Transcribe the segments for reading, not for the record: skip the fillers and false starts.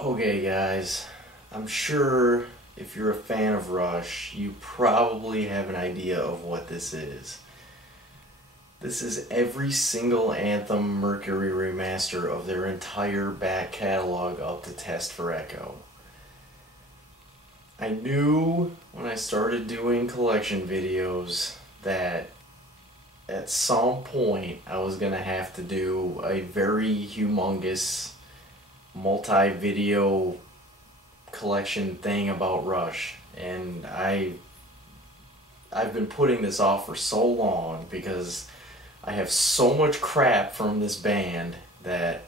Okay, guys, I'm sure if you're a fan of Rush, you probably have an idea of what this is. This is every single Anthem Mercury remaster of their entire back catalog up to Test for Echo. I knew when I started doing collection videos that at some point I was gonna have to do a very humongous multi-video collection thing about Rush, and I've been putting this off for so long because I have so much crap from this band that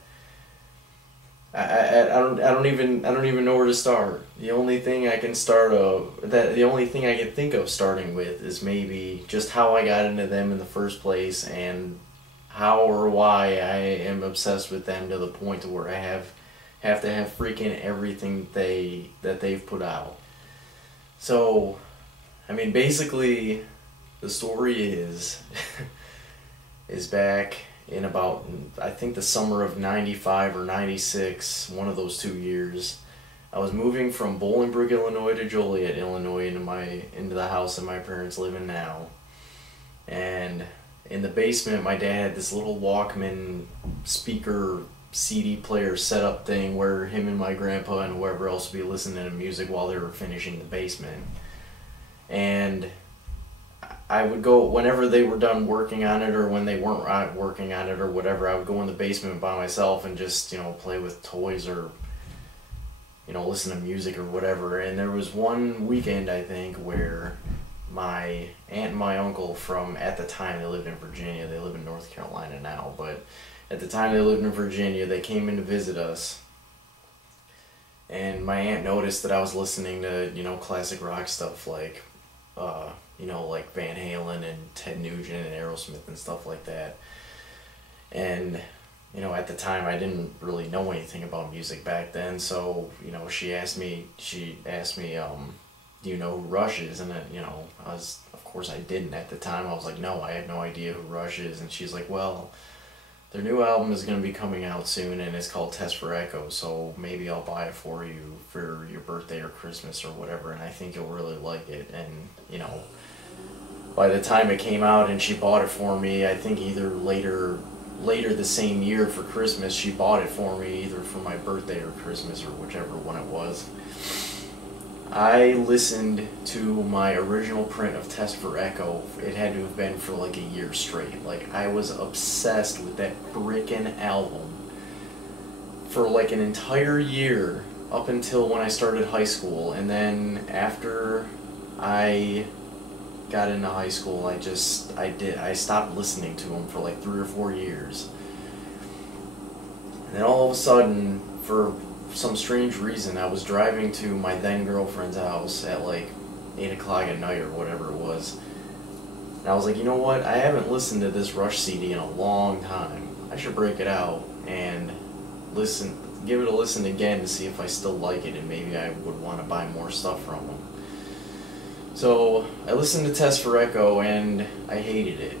I don't even know where to start. The only thing I can the only thing I can think of starting with is maybe just how I got into them in the first place and how or why I am obsessed with them to the point to where I have to have freaking everything that they've put out. So, I mean, basically, the story is is back in about, I think, the summer of '95 or '96, one of those 2 years. I was moving from Bolingbrook, Illinois to Joliet, Illinois into the house that my parents live in now. And in the basement, my dad had this little Walkman speaker CD player setup thing where him and my grandpa and whoever else would be listening to music while they were finishing the basement. And I would go, whenever they were done working on it or when they weren't working on it or whatever, I would go in the basement by myself and just, play with toys or, listen to music or whatever. And there was one weekend, I think, where my aunt and my uncle from, at the time, they lived in Virginia. They live in North Carolina now, but at the time they lived in Virginia, they came in to visit us. And my aunt noticed that I was listening to, classic rock stuff like, like Van Halen and Ted Nugent and Aerosmith and stuff like that. And, at the time I didn't really know anything about music back then, so, she asked me, do you know who Rush is? And, of course I didn't at the time. I was like, no, I have no idea who Rush is. And she's like, well, their new album is going to be coming out soon, and it's called Test for Echo, so maybe I'll buy it for you for your birthday or Christmas or whatever, and I think you'll really like it. And, by the time it came out and she bought it for me, I think either later the same year for Christmas, she bought it for me either for my birthday or Christmas or whichever one it was. I listened to my original print of Test for Echo. It had to have been for like a year straight. Like, I was obsessed with that frickin' album for like an entire year up until when I started high school. And then after I got into high school, I stopped listening to them for like 3 or 4 years. And then all of a sudden, for some strange reason, I was driving to my then girlfriend's house at like 8 o'clock at night or whatever it was, and I was like, you know what, I haven't listened to this Rush CD in a long time. I should break it out and give it a listen again to see if I still like it, and maybe I would want to buy more stuff from them. So I listened to Test for Echo and I hated it.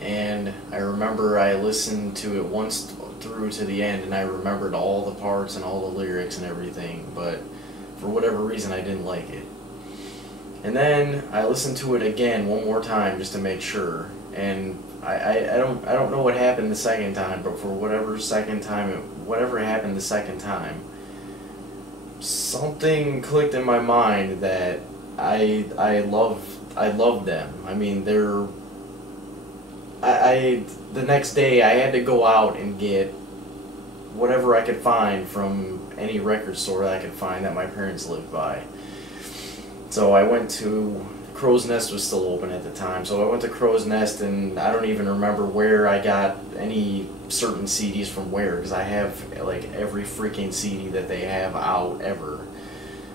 And I remember I listened to it once through to the end, and I remembered all the parts and all the lyrics and everything, but for whatever reason I didn't like it. And then I listened to it again one more time just to make sure, and I don't know what happened the second time, but for whatever happened the second time, something clicked in my mind that I love them. I mean, the next day I had to go out and get whatever I could find from any record store that I could find that my parents lived by. So I went to, Crow's Nest was still open at the time, so I went to Crow's Nest, and I don't even remember where I got any certain CDs from where, because I have like every freaking CD that they have out ever.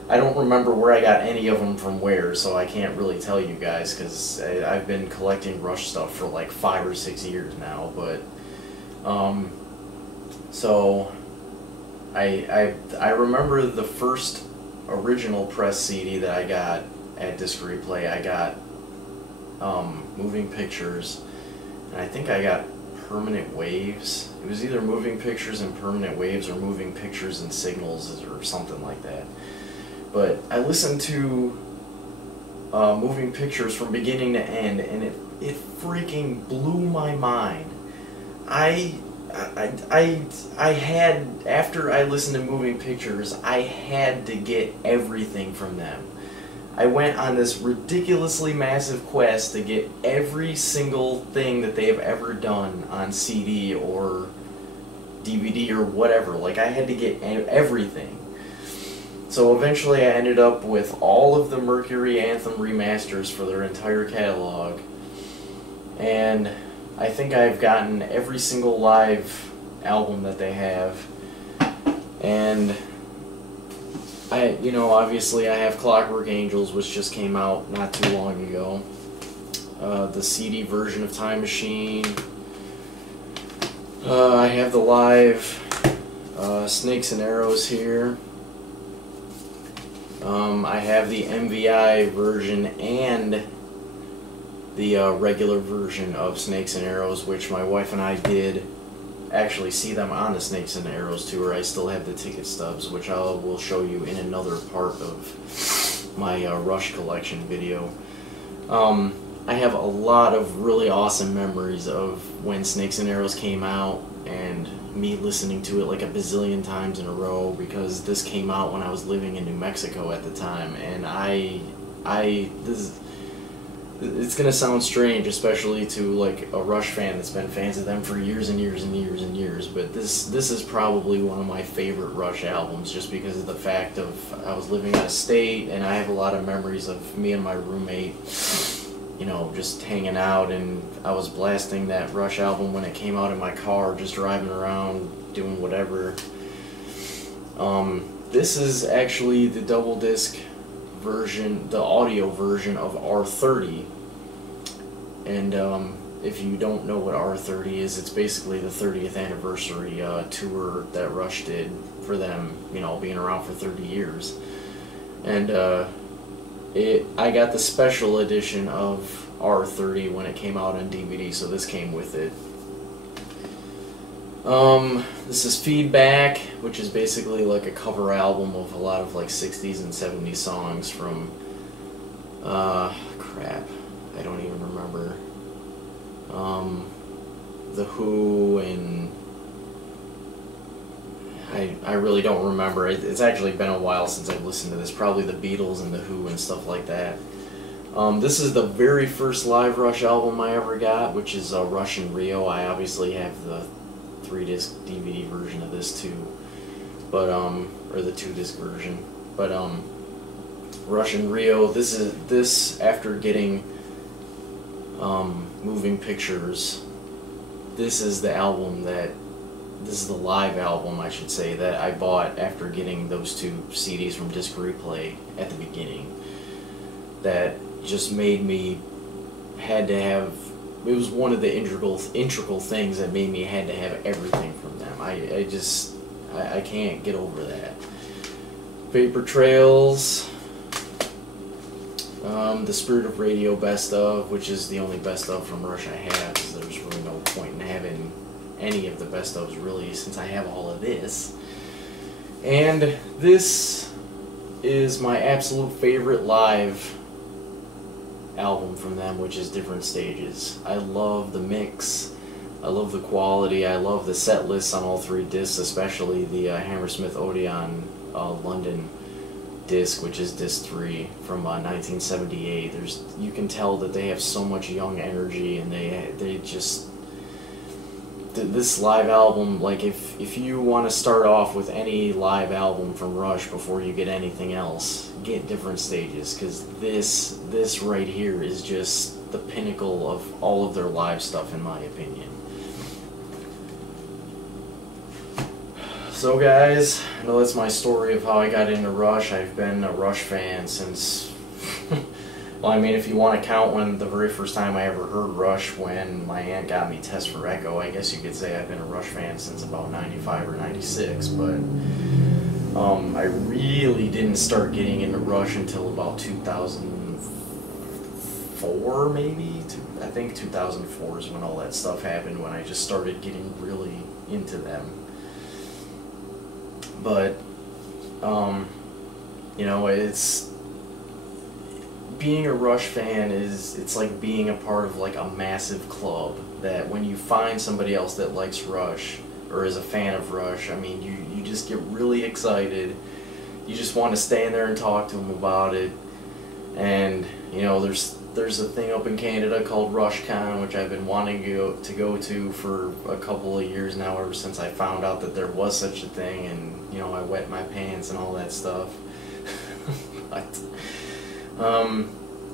I don't remember where I got any of them from where, so I can't really tell you guys, because I've been collecting Rush stuff for like 5 or 6 years now. But so I remember the first original press CD that I got at Disc Replay. I got Moving Pictures, and I think I got Permanent Waves. It was either Moving Pictures and Permanent Waves or Moving Pictures and Signals or something like that. But I listened to Moving Pictures from beginning to end, and it freaking blew my mind. I had, after I listened to Moving Pictures, I had to get everything from them. I went on this ridiculously massive quest to get every single thing that they have ever done on CD or DVD or whatever. Like, I had to get everything. So eventually I ended up with all of the Mercury Anthem remasters for their entire catalog. And I think I've gotten every single live album that they have. And obviously I have Clockwork Angels, which just came out not too long ago. The CD version of Time Machine. I have the live Snakes and Arrows here. I have the MVI version and the regular version of Snakes and Arrows, which my wife and I did actually see them on the Snakes and Arrows tour. I still have the ticket stubs, which I will show you in another part of my Rush collection video. I have a lot of really awesome memories of when Snakes and Arrows came out, and me listening to it like a bazillion times in a row, because this came out when I was living in New Mexico at the time, and it's gonna sound strange, especially to like a Rush fan that's been fans of them for years and years and years and years, but this is probably one of my favorite Rush albums, just because of the fact of I was living out of state, and I have a lot of memories of me and my roommate, just hanging out, and I was blasting that Rush album when it came out in my car, just driving around, doing whatever. This is actually the double disc version, the audio version of R30. And if you don't know what R30 is, it's basically the 30th anniversary tour that Rush did for them, being around for 30 years. And I got the special edition of R30 when it came out on DVD, so this came with it. This is Feedback, which is basically like a cover album of a lot of like 60s and 70s songs from, crap, I don't even remember, The Who, and I really don't remember. It's actually been a while since I've listened to this, probably the Beatles and The Who and stuff like that. This is the very first live Rush album I ever got, which is Rush in Rio. I obviously have the 3-disc DVD version of this too, but or the 2-disc version. But Rush in Rio. This after getting Moving Pictures. This is the album this is the live album, I should say, that I bought after getting those 2 CDs from Disc Replay at the beginning. That just made me had to have. It was one of the integral things that made me had to have everything from them. I can't get over that. Vapor Trails, the Spirit of Radio Best Of, which is the only Best Of from Rush I have, because there's really no point in having any of the Best Ofs really, since I have all of this. And this is my absolute favorite live album from them, which is Different Stages. I love the mix, I love the quality, I love the set lists on all 3 discs, especially the Hammersmith Odeon London disc, which is disc 3 from 1978. You can tell that they have so much young energy, and they just, this live album, like if you want to start off with any live album from Rush before you get anything else, get Different Stages, because this right here is just the pinnacle of all of their live stuff, in my opinion. So guys, I know that's my story of how I got into Rush. I've been a Rush fan since, well, I mean, if you want to count when the very first time I ever heard Rush, when my aunt got me Test for Echo, I guess you could say I've been a Rush fan since about 95 or 96, but I really didn't start getting into Rush until about 2004, maybe? I think 2004 is when all that stuff happened, when I just started getting really into them. But, you know, it's, being a Rush fan it's like being a part of like a massive club, that when you find somebody else that likes Rush, or is a fan of Rush, I mean, you just get really excited. You just want to stand there and talk to them about it. And, you know, there's a thing up in Canada called RushCon, which I've been wanting to go to for a couple of years now, ever since I found out that there was such a thing, and, you know, I wet my pants and all that stuff. But,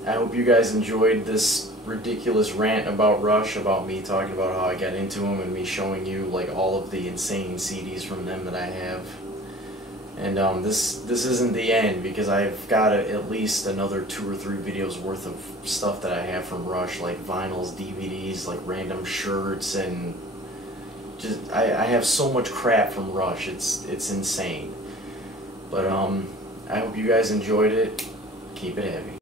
I hope you guys enjoyed this ridiculous rant about Rush, about me talking about how I got into them, and me showing you like all of the insane CDs from them that I have. And this isn't the end, because I've got at least another 2 or 3 videos worth of stuff that I have from Rush, like vinyls, DVDs, like random shirts, and just I have so much crap from Rush. It's insane. But I hope you guys enjoyed it. Keep it heavy.